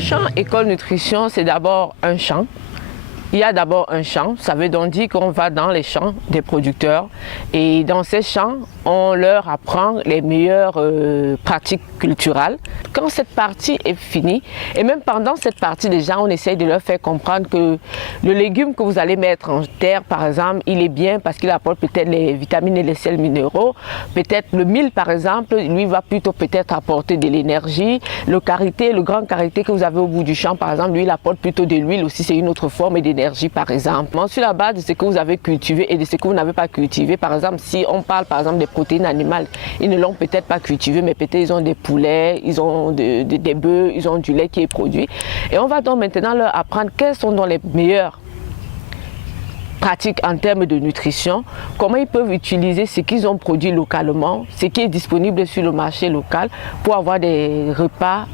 champ école nutrition, c'est d'abord un champ. Il y a d'abord un champ, ça veut donc dire qu'on va dans les champs des producteurs et dans ces champs, on leur apprend les meilleures pratiques culturelles. Quand cette partie est finie, et même pendant cette partie déjà, on essaye de leur faire comprendre que le légume que vous allez mettre en terre, par exemple, il est bien parce qu'il apporte peut-être les vitamines et les sels minéraux. Peut-être le mil, par exemple, lui va plutôt peut-être apporter de l'énergie. Le karité, le grand karité que vous avez au bout du champ, par exemple, lui, il apporte plutôt de l'huile aussi, c'est une autre forme d'énergie. Par exemple. Sur la base de ce que vous avez cultivé et de ce que vous n'avez pas cultivé, par exemple, si on parle par exemple des protéines animales, ils ne l'ont peut-être pas cultivé, mais peut-être ils ont des poulets, ils ont des bœufs, ils ont du lait qui est produit. Et on va donc maintenant leur apprendre quelles sont donc les meilleures pratiques en termes de nutrition, comment ils peuvent utiliser ce qu'ils ont produit localement, ce qui est disponible sur le marché local pour avoir des repas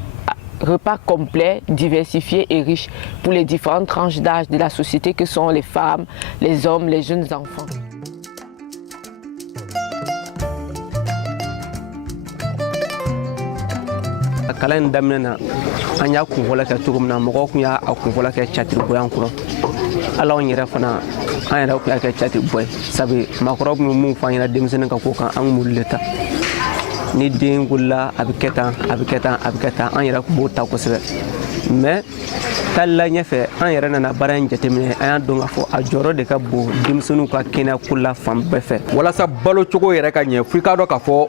complets, diversifiés et riches pour les différentes tranches d'âge de la société que sont les femmes, les hommes, les jeunes enfants. Kalan daminɛna an y'a kunfɔlɔ kɛ cogo min na mɔgɔw kun y'a kunfɔlɔ kɛ catiriboyan kɔrɔ ala anw yɛrɛ fana an yɛrɛ kun y'a kɛ catiribo ye sabu maakɔrɔw kun bɛ mun fɔ an ɲɛna denmisɛnnin ka ko kan an kun b'olu le ta ni den wulila a bɛ kɛ tan a bɛ kɛ tan a bɛ kɛ tan an yɛrɛ kun b'o ta kosɛbɛ mais taala ɲɛfɛ an yɛrɛ nana baara in jateminɛ an y'a dɔn k'a fɔ a jɔyɔrɔ de ka bon denmisɛnninw ka kɛnɛyako la fan bɛɛ fɛ walasa balo cogo yɛrɛ ka ɲɛ f'i k'a dɔn k'a fɔ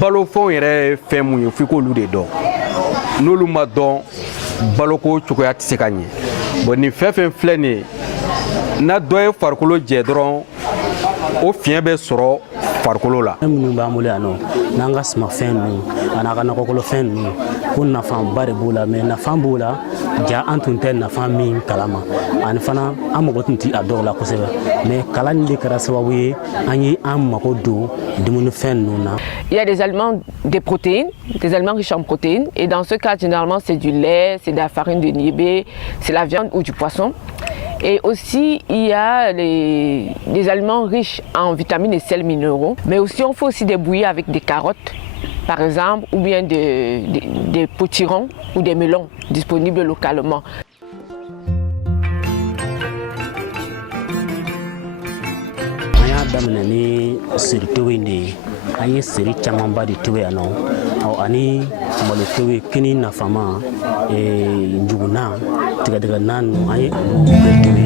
balofɛnw yɛrɛ ye fɛn mun ye f'i k'olu de dɔn n'olu ma dɔn baloko cogoya tɛ se ka ɲɛ bon nin fɛn fɛn filɛ nin ye na dɔ ye farikolo jɛ dɔrɔn o fiɲɛ bɛ sɔrɔ farikolo la. minnu b'an bolo yan nɔ n'an ka sumafɛn ninnu a n'a ka nakɔkɔnɔfɛn ninnu ko nafaba de b'o la mais nafa b'o la ja an tun tɛ nafa min kalama ani fana an mago tun tɛ a dɔw la kosɛbɛ mais kalan nin de kɛra sababu ye an ye an mago don dumunifɛn ninnu na. Il y a des aliments, des protéines, des aliments riches en protéines et dans ce cas généralement c'est du lait, c'est de la farine de niébé, c'est la viande ou du poisson. Et aussi, il y a des aliments riches en vitamines et sels minéraux. Mais aussi, on fait aussi des bouillies avec des carottes, par exemple, ou bien des potirons ou des melons disponibles localement. daminɛ ni seri tobi de ye an ye seri camanba de tobi yan nɔ ani malo tobi kini nafama njuguna tigɛtigɛna ninnu an ye olu bɛɛ tobi.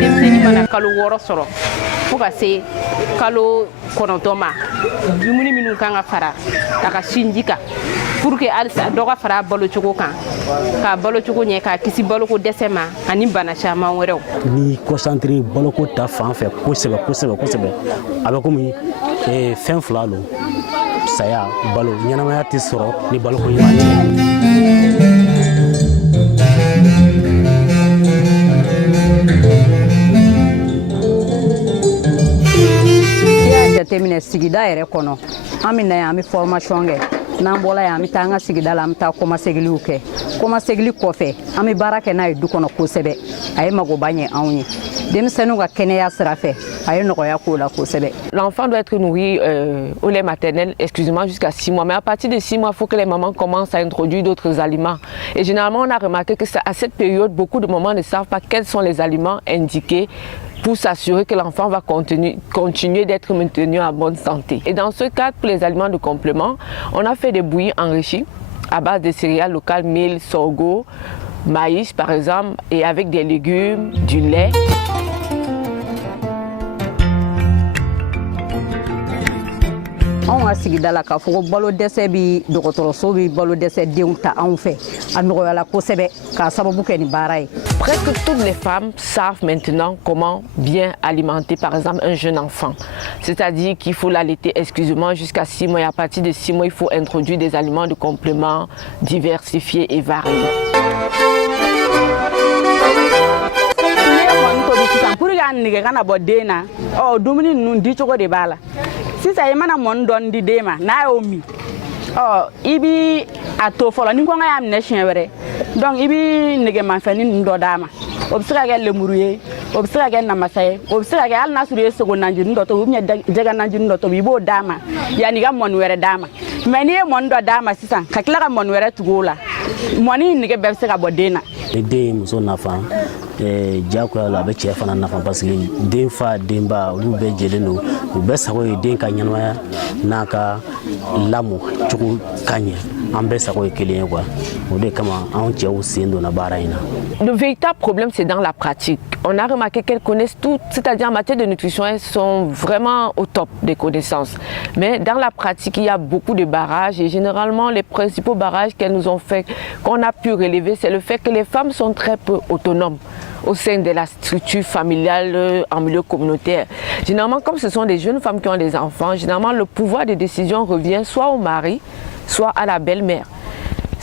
denmisɛnnin mana kalo 6 sɔrɔ fo ka se kalo 9 ma dumuni minnu kan ka fara a ka sinji kan pour que alisa dɔ ka fara balo cogo kan ka balo cogo ɲɛ ka kisi baloko dɛsɛ ma ani bana caman wɛrɛw. Ni concentré baloko ta fan fɛ kosɛbɛ kosɛbɛ kosɛbɛ a bɛ komi fɛn fila lo saya balo ɲɛnamaya tɛ sɔrɔ ni baloko ɲuman tɛ. jateminɛ sigida yɛrɛ kɔnɔ an bɛ na yan an bɛ formation kɛ n'an bɔra yan an bɛ taa an ka sigida la an bɛ taa kɔmasegiliw kɛ kɔmasegili kɔfɛ an bɛ baara kɛ n'a ye du kɔnɔ kosɛbɛ a ye magoba ɲɛ anw ye denmisɛnninw ka kɛnɛya sira fɛ a ye nɔgɔya k'o la kosɛbɛ. L'enfant doit être nourri au lait maternel exclusivement jusqu'à 6 mois, mais à partir de 6 mois, il faut que les mamans commencent à introduire d'autres aliments. Et généralement, on a remarqué que à cette période, beaucoup de mamans ne savent pas quels sont les aliments indiqués pour s'assurer que l'enfant va continuer d'être maintenu en bonne santé. Et dans ce cadre, pour les aliments de complément, on a fait des bouillies enrichies à base de céréales locales, mil, sorgho, maïs par exemple, et avec des légumes, du lait. Anw ka sigida la k'a fɔ ko balo dɛsɛ bi dɔgɔtɔrɔso bi balo dɛsɛ denw ta anw fɛ a nɔgɔyala kosɛbɛ k'a sababu kɛ ni baara ye. Presque toutes les femmes savent maintenant comment bien alimenter par exemple un jeune enfant. C'est-à-dire qu'il faut l'allaiter exclusivement jusqu'à 6 mois et à partir de 6 mois il faut introduire des aliments de complément diversifiés et variés. Pour que nege kana bɔ den na dumuni ninnu di cogo de b'a la sisan I mana mɔni dɔɔni di den ma n'a y'o min I bi a to fɔlɔ ni kɔngɔ y'a minɛ siɲɛ wɛrɛ donc I bi negemafɛnni ninnu dɔ d'a ma o bɛ se ka kɛ lemuru ye o bɛ se ka kɛ namasa ye o bɛ se ka kɛ hali n'a sɔrɔ i ye sogo nanjini dɔ to ou bien jɛgɛ nanjini dɔ to i b'o d'a ma yanni i ka mɔni wɛrɛ d'a ma mais n'i ye mɔni dɔ d'a ma sisan ka tila ka mɔni wɛrɛ tugu o la mɔni nege bɛɛ bɛ se ka bɔ den na. ni den ye muso nafa diyagoya la a bɛ cɛ fana nafa parce que den fa denba olu bɛɛ jɛlen don u bɛɛ sago ye den ka ɲɛnamaya n'a ka lamɔ cogo ka ɲɛ an bɛɛ sago ye kelen ye quoi o de kama anw cɛw sen donna baara in na. Le véritable problème, c'est dans la pratique. On a remarqué qu'elles connaissent tout, c'est-à-dire en matière de nutrition, elles sont vraiment au top des connaissances. Mais dans la pratique, il y a beaucoup de barrages et généralement, les principaux barrages qu'elles nous ont fait, qu'on a pu relever, c'est le fait que les femmes sont très peu autonomes au sein de la structure familiale en milieu communautaire. Généralement, comme ce sont des jeunes femmes qui ont des enfants, généralement, le pouvoir de décision revient soit au mari, soit à la belle-mère.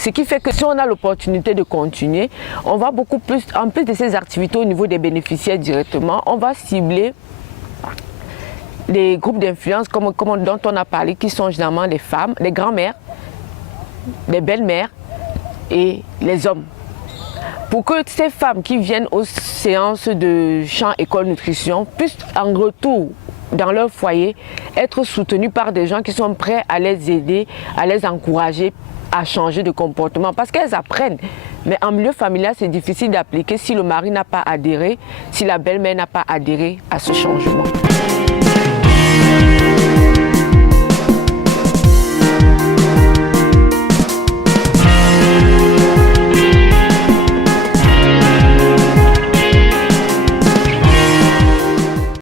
Ce qui fait que si on a l'opportunité de continuer, on va beaucoup plus, en plus de ces activités au niveau des bénéficiaires directement, on va cibler les groupes d'influence dont on a parlé, qui sont généralement les femmes, les grands-mères, les belles-mères et les hommes. Pour que ces femmes qui viennent aux séances de champ école nutrition puissent en retour dans leur foyer être soutenues par des gens qui sont prêts à les aider, à les encourager à changer de comportement parce qu'elles apprennent. Mais en milieu familial, c'est difficile d'appliquer si le mari n'a pas adhéré, si la belle-mère n'a pas adhéré à ce changement.